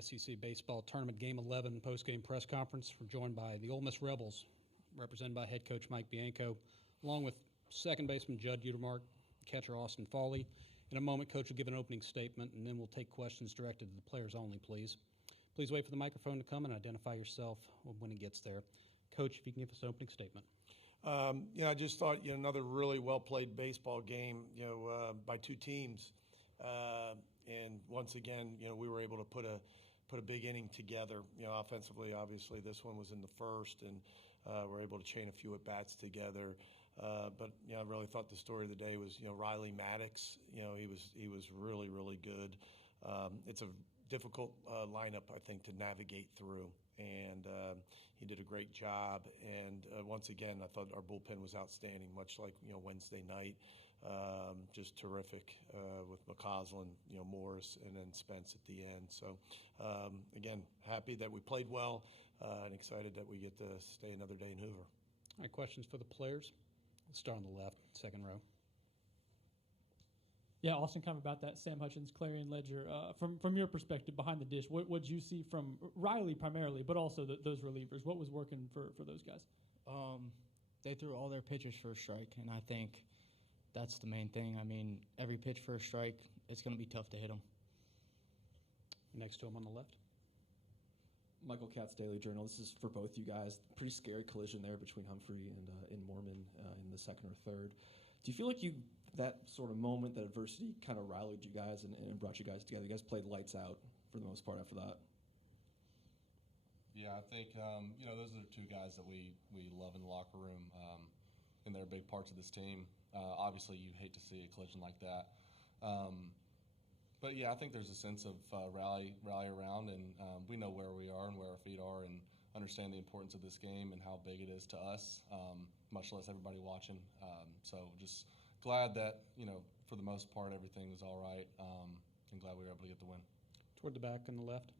SEC Baseball Tournament Game 11 post-game press conference. We're joined by the Ole Miss Rebels, represented by head coach Mike Bianco, along with second baseman Judd Utermark, catcher Austin Fawley. In a moment, Coach will give an opening statement, and then we'll take questions directed to the players only, please. Please wait for the microphone to come and identify yourself when it gets there. Coach, if you can give us an opening statement. I just thought, another really well-played baseball game, by two teams. And once again, we were able to put a big inning together. Offensively, obviously, this one was in the first, and we're able to chain a few at-bats together. But I really thought the story of the day was, Riley Maddox. He was really, really good. It's a difficult lineup, I think, to navigate through. And he did a great job. And once again, I thought our bullpen was outstanding, much like Wednesday night. Just terrific with McCausland, Morris, and then Spence at the end. So again, happy that we played well and excited that we get to stay another day in Hoover. All right, questions for the players. Let's start on the left, second row. Yeah, Austin, kind of about that Sam Hutchins, Clarion Ledger. From your perspective, behind the dish, what did you see from Riley primarily, but also those relievers? What was working for those guys? They threw all their pitches for a strike, and I think that's the main thing. I mean, every pitch for a strike, it's going to be tough to hit them. Next to him on the left. Michael Katz, Daily Journal. This is for both you guys. Pretty scary collision there between Humphrey and Mormon in the second or third. Do you feel like that sort of moment, that adversity, kind of rallied you guys and brought you guys together? You guys played lights out for the most part after that. Yeah, I think those are the two guys that we love in the locker room, and they're big parts of this team. Obviously, you hate to see a collision like that. But yeah, I think there's a sense of rally around, and we know where we are and where our feet are, and understand the importance of this game and how big it is to us, much less everybody watching. So just glad that for the most part everything was all right, and glad we were able to get the win. Toward the back on the left.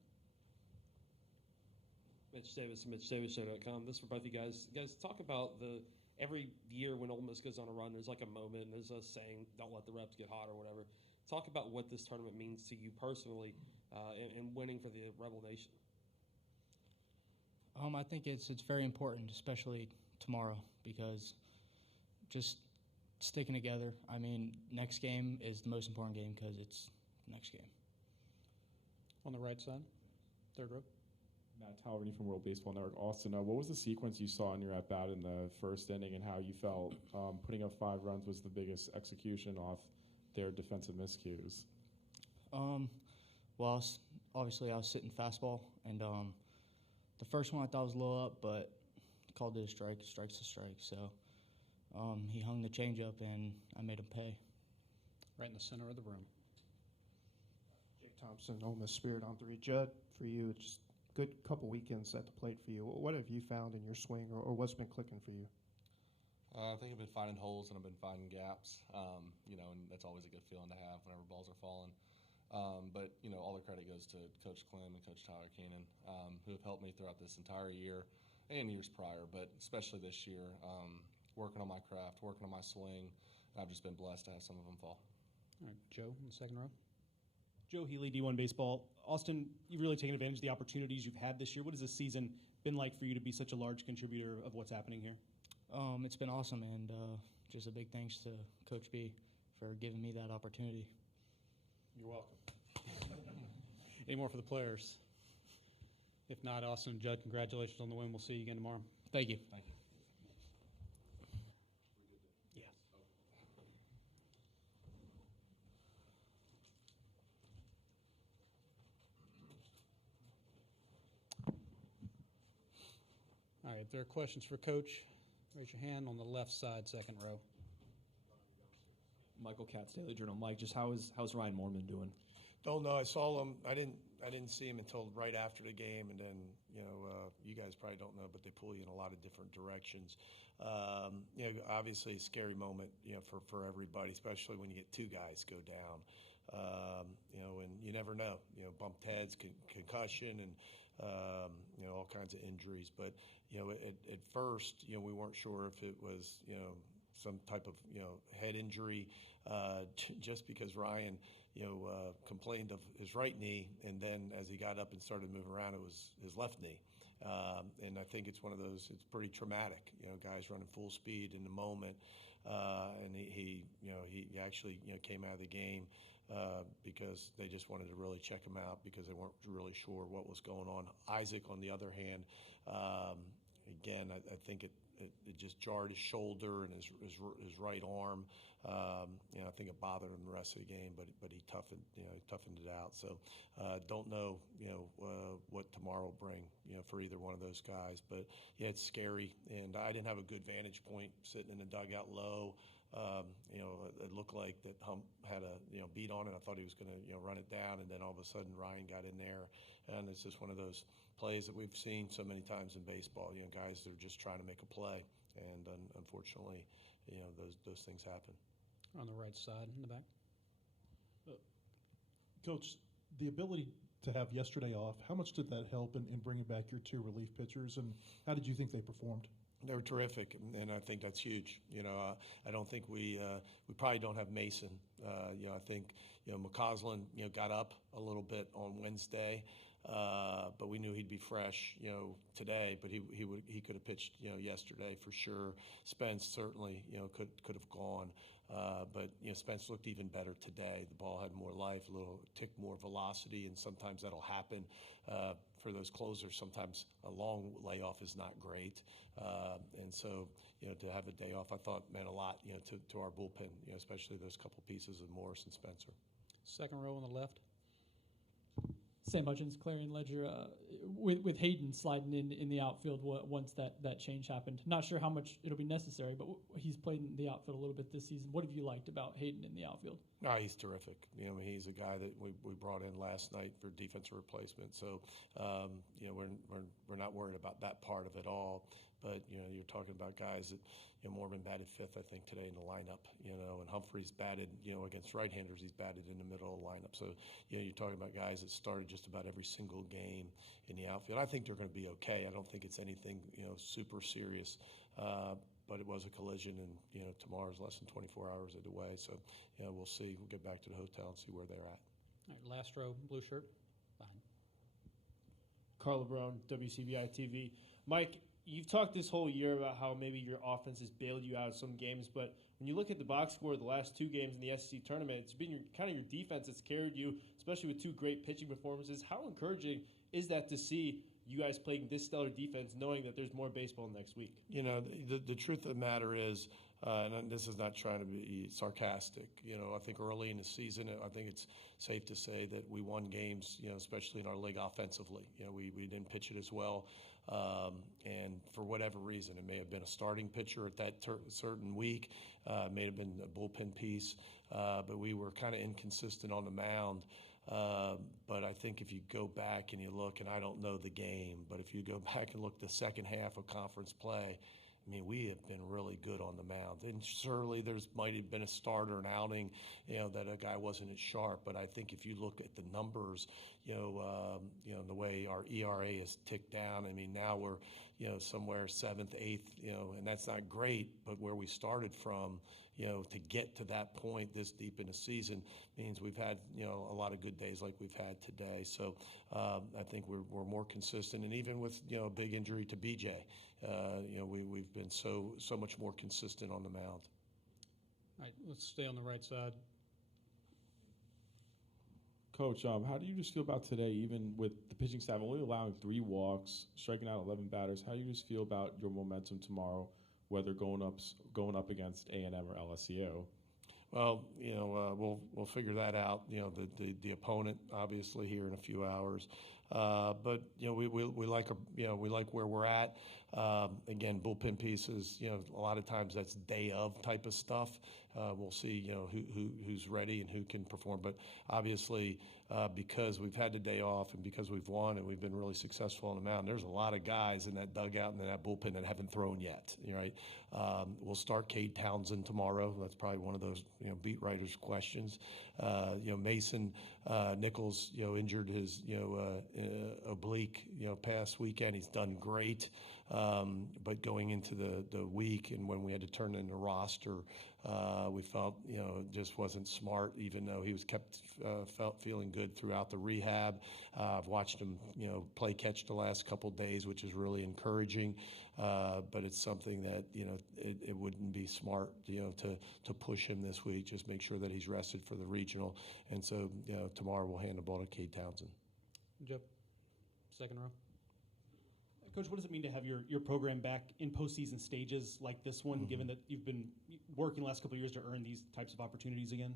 Mitch Davis, MitchDavisShow.com. This is for both you guys. Guys, talk about every year when Ole Miss goes on a run, there's like a moment, and there's a saying, don't let the reps get hot or whatever. Talk about what this tournament means to you personally and winning for the Rebel Nation. I think it's very important, especially tomorrow, because just sticking together. I mean, next game is the most important game because it's the next game. On the right side, third row. Matt Talverney from World Baseball Network. Austin, what was the sequence you saw in your at-bat in the first inning and how you felt putting up 5 runs was the biggest execution off their defensive miscues? Well, obviously I was sitting fastball, and the first one I thought was a little up, but called it a strike. Strike's a strike. So he hung the changeup, and I made him pay. Right in the center of the room. Jake Thompson, Ole Miss Spirit on 3. Judd, for you, just good couple weekends at the plate for you. What have you found in your swing, or what's been clicking for you? I think I've been finding holes and I've been finding gaps, and that's always a good feeling to have whenever balls are falling. But, all the credit goes to Coach Clem and Coach Tyler Keenan, who have helped me throughout this entire year and years prior, but especially this year, working on my craft, working on my swing. And I've just been blessed to have some of them fall. All right, Joe in the second row. Joe Healy, D1 Baseball. Austin, you've really taken advantage of the opportunities you've had this year. What has this season been like for you to be such a large contributor of what's happening here? It's been awesome, and just a big thanks to Coach B for giving me that opportunity. You're welcome. Any more for the players? If not, Austin and Judd, congratulations on the win. We'll see you again tomorrow. Thank you. Thank you. Yeah. All right, if there are questions for Coach, raise your hand on the left side, second row. Michael Katz, Daily Journal. Mike, just how's Ryan Mormon doing? Don't know. I saw him. I didn't see him until right after the game, and then you guys probably don't know, but they pull you in a lot of different directions. Obviously a scary moment, for everybody, especially when you get 2 guys go down. And you never know. Bumped heads, concussion, and all kinds of injuries. But at first, we weren't sure if it was some type of head injury, just because Ryan complained of his right knee, and then as he got up and started moving around, it was his left knee. And I think it's one of those. It's pretty traumatic. Guys running full speed in the moment, and he actually came out of the game because they just wanted to really check him out because they weren't really sure what was going on. Isaac, on the other hand, again, I think it just jarred his shoulder and his right arm. I think it bothered him the rest of the game, but he toughened it out. So don't know what tomorrow will bring for either one of those guys. But yeah, it's scary, and I didn't have a good vantage point sitting in the dugout low. It looked like that Hump had a beat on it. I thought he was going to run it down, and then all of a sudden Ryan got in there, and it's just one of those plays that we've seen so many times in baseball. Guys that are just trying to make a play, and unfortunately, those things happen. On the right side in the back. Coach, the ability to have yesterday off, how much did that help in bringing back your two relief pitchers, and how did you think they performed? They were terrific, and I think that's huge. I don't think we probably don't have Mason. I think McCausland got up a little bit on Wednesday, but we knew he'd be fresh today. But he could have pitched yesterday for sure. Spence certainly could have gone, but Spence looked even better today. The ball had more life, a little tick more velocity, and sometimes that'll happen. For those closers, sometimes a long layoff is not great. And so, to have a day off, I thought meant a lot, to our bullpen, especially those couple pieces of Morris and Spencer. Second row on the left. Sam Hutchins, Clarion Ledger, with Hayden sliding in the outfield once that change happened. Not sure how much it'll be necessary, but he's played in the outfield a little bit this season. What have you liked about Hayden in the outfield? No, he's terrific. He's a guy that we brought in last night for defensive replacement. So, we're not worried about that part of it all. But you're talking about guys that Mormon batted fifth, I think, today in the lineup. And Humphreys batted against right-handers. He's batted in the middle of the lineup. So you're talking about guys that started just about every single game in the outfield. I think they're going to be okay. I don't think it's anything super serious. But it was a collision, and tomorrow's less than 24 hours away. So we'll see. We'll get back to the hotel and see where they're at. All right, last row, blue shirt. Behind. Carl LeBron, WCBI TV. Mike, you've talked this whole year about how maybe your offense has bailed you out of some games, but when you look at the box score of the last two games in the SEC tournament, it's been your defense that's carried you, especially with two great pitching performances. How encouraging is that to see you guys playing this stellar defense, knowing that there's more baseball next week? The truth of the matter is, and this is not trying to be sarcastic, I think early in the season, I think it's safe to say that we won games, especially in our league offensively. We didn't pitch it as well. And for whatever reason, it may have been a starting pitcher at that certain week, may have been a bullpen piece, but we were kind of inconsistent on the mound. But I think if you go back and you look, and I don't know the game, but if you go back and look the second half of conference play, I mean, we have been really good on the mound. And surely might have been a starter, an outing, that a guy wasn't as sharp. But I think if you look at the numbers, the way our ERA has ticked down, I mean, now we're, somewhere seventh, eighth, and that's not great. But where we started from, to get to that point this deep in the season means we've had, a lot of good days like we've had today. So I think we're more consistent. And even with, a big injury to BJ, we've been so much more consistent on the mound. All right, let's stay on the right side. Coach, how do you just feel about today, even with the pitching staff only allowing 3 walks, striking out 11 batters? How do you just feel about your momentum tomorrow, whether going up against A&M or LSU? Well, we'll figure that out. The opponent obviously here in a few hours, but we like where we're at. Again, bullpen pieces. A lot of times that's day of type of stuff. We'll see. Who's ready and who can perform. But obviously, because we've had the day off and because we've won and we've been really successful on the mound, there's a lot of guys in that dugout and in that bullpen that haven't thrown yet. Right? We'll start Cade Townsend tomorrow. That's probably one of those beat writers' questions. Mason Nichols injured his bleak, past weekend. He's done great. But going into the week and when we had to turn in the roster, we felt, it just wasn't smart, even though he was felt feeling good throughout the rehab. I've watched him, play catch the last couple days, which is really encouraging. But it's something that, it wouldn't be smart, to push him this week. Just make sure that he's rested for the regional. And so, tomorrow we'll hand the ball to Cade Townsend. Joe, second row. Coach, what does it mean to have your program back in postseason stages like this one, given that you've been working the last couple of years to earn these types of opportunities again?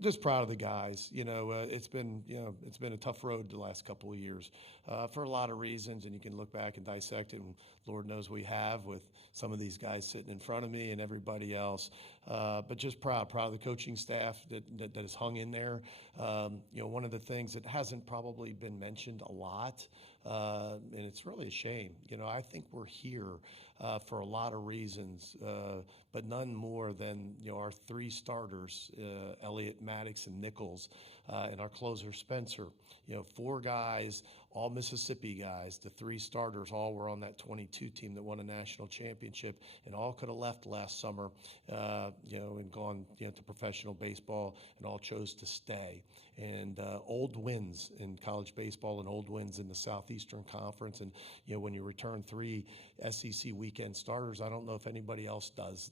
Just proud of the guys. It's been a tough road the last couple of years for a lot of reasons, and you can look back and dissect it, and Lord knows we have with some of these guys sitting in front of me and everybody else. But just proud of the coaching staff that has hung in there. One of the things that hasn't probably been mentioned a lot, and it's really a shame. I think we're here for a lot of reasons, but none more than our three starters, Elliott, Maddox, and Nichols, and our closer Spencer. Four guys, all Mississippi guys. The three starters all were on that 22 team that won a national championship, and all could have left last summer, and gone to professional baseball, and all chose to stay. And old wins in college baseball and old wins in the Southeastern Conference. And when you return three SEC weekend starters, I don't know if anybody else does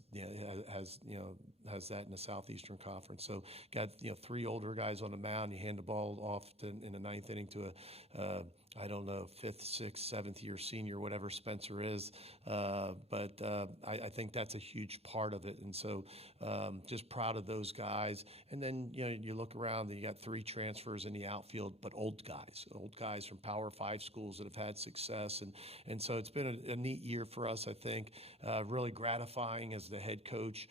has that in the Southeastern Conference. So got three older guys on the mound. You hand the ball off in the ninth inning to a I don't know, 5th, 6th, 7th year senior, whatever Spencer is. But I think that's a huge part of it. And so just proud of those guys. And then, you look around and you got three transfers in the outfield, but old guys from Power 5 schools that have had success. And so it's been a neat year for us, I think, really gratifying as the head coach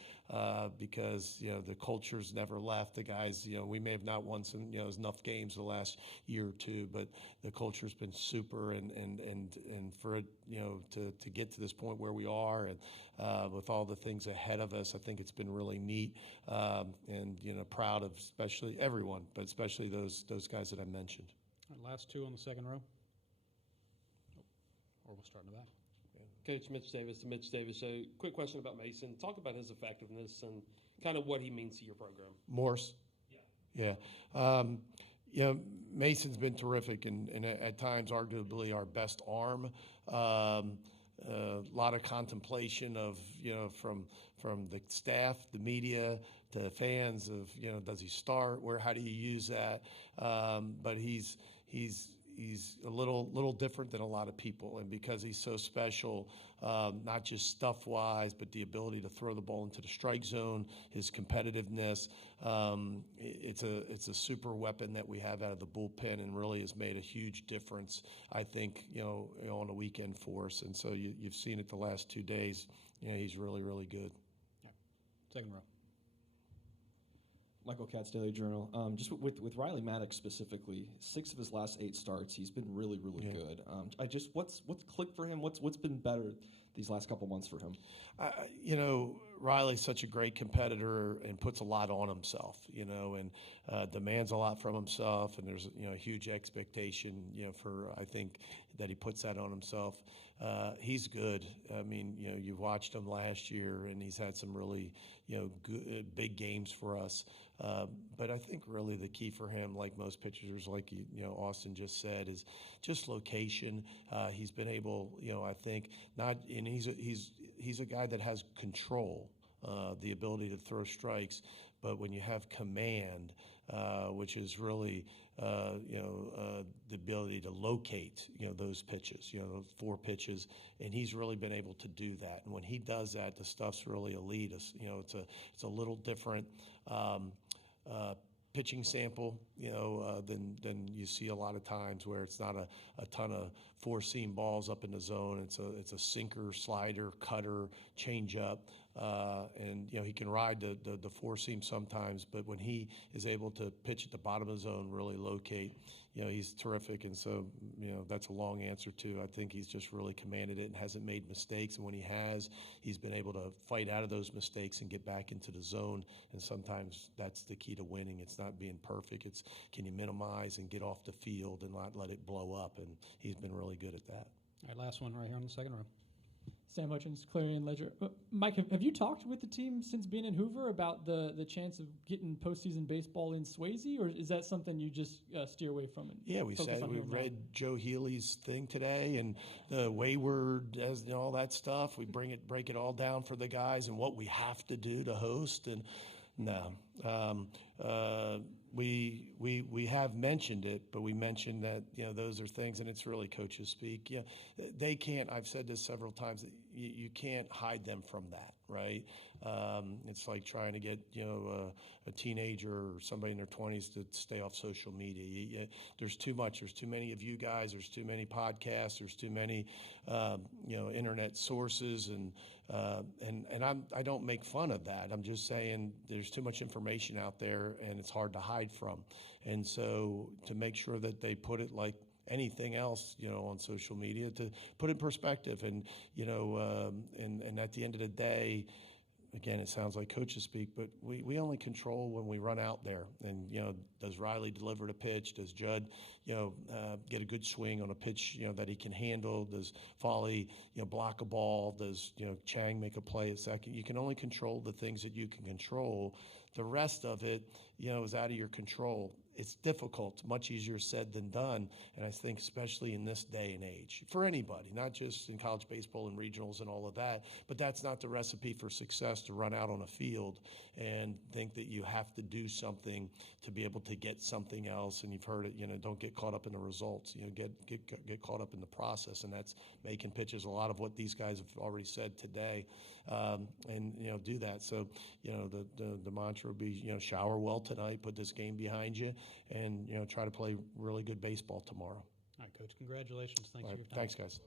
because, the culture's never left. The guys, we may have not won some, enough games the last year or two, but the culture's been super, and for it, to get to this point where we are, and with all the things ahead of us, I think it's been really neat, and proud of especially everyone, but especially those guys that I mentioned. All right, last two on the second row, or we'll start in the back. Coach Mitch Davis, the Mitch Davis Show. Quick question about Mason. Talk about his effectiveness and kind of what he means to your program. Morse. Yeah. Mason's been terrific and at times arguably our best arm. A lot of contemplation of, from the staff, the media, to fans of, does he start? How do you use that? But he's a little different than a lot of people, and because he's so special, not just stuff-wise, but the ability to throw the ball into the strike zone, his competitiveness, it's a super weapon that we have out of the bullpen, and really has made a huge difference, I think, on a weekend for us. And so you've seen it the last 2 days. He's really, really good. Right. Second row. Michael Katz, Daily Journal. Just with Riley Maddox specifically, 6 of his last 8 starts, he's been really, really good. What's clicked for him? What's been better these last couple months for him? Riley's such a great competitor and puts a lot on himself, and demands a lot from himself. And there's a huge expectation, for I think that he puts that on himself. He's good. I mean, you've watched him last year, and he's had some really, good, big games for us. But I think really the key for him, like most pitchers, like Austin just said, is just location. He's been able, I think, and he's a guy that has control, the ability to throw strikes. But when you have command, which is really the ability to locate those pitches, 4 pitches, and he's really been able to do that. And when he does that, the stuff's really elite. It's a little different pitching sample, than you see a lot of times, where it's not a ton of 4-seam balls up in the zone. It's a sinker, slider, cutter, changeup. And he can ride the 4-seam sometimes, but when he is able to pitch at the bottom of the zone, really locate, he's terrific. And so, that's a long answer too. I think he's just really commanded it and hasn't made mistakes. And when he has, he's been able to fight out of those mistakes and get back into the zone. And sometimes that's the key to winning. It's not being perfect. It's can you minimize and get off the field and not let it blow up. And he's been really good at that. All right, last one right here on the second row. Sam Hutchins, Clarion Ledger. Mike, have you talked with the team since being in Hoover about the chance of getting postseason baseball in Swayze, or is that something you just steer away from? And Yeah, we read Joe Healy's thing today and the wayward, as all that stuff. We break it all down for the guys and what we have to do to host. And no, we have mentioned it, but we mentioned that those are things, and it's really coaches speak. They can't. I've said this several times. You can't hide them from that, right? It's like trying to get a teenager or somebody in their 20s to stay off social media. There's too much. There's too many of you guys. There's too many podcasts. There's too many internet sources, and I don't make fun of that. I'm just saying there's too much information out there, and it's hard to hide from. And so to make sure that they put it like anything else, on social media, to put in perspective, and and at the end of the day, again, it sounds like coaches speak, but we only control when we run out there. And does Riley deliver the pitch? Does Judd get a good swing on a pitch that he can handle? Does Foley block a ball? Does Chang make a play at second? You can only control the things that you can control. The rest of it is out of your control. It's difficult, much easier said than done, and I think especially in this day and age, for anybody, not just in college baseball and regionals and all of that, but that's not the recipe for success, to run out on a field and think that you have to do something to be able to get something else. And you've heard it, don't get caught up in the results, get caught up in the process, and that's making pitches. A lot of what these guys have already said today, and do that. So the mantra would be shower well tonight, put this game behind you, and try to play really good baseball tomorrow. All right, Coach. Congratulations. Thanks for your time. Thanks, guys.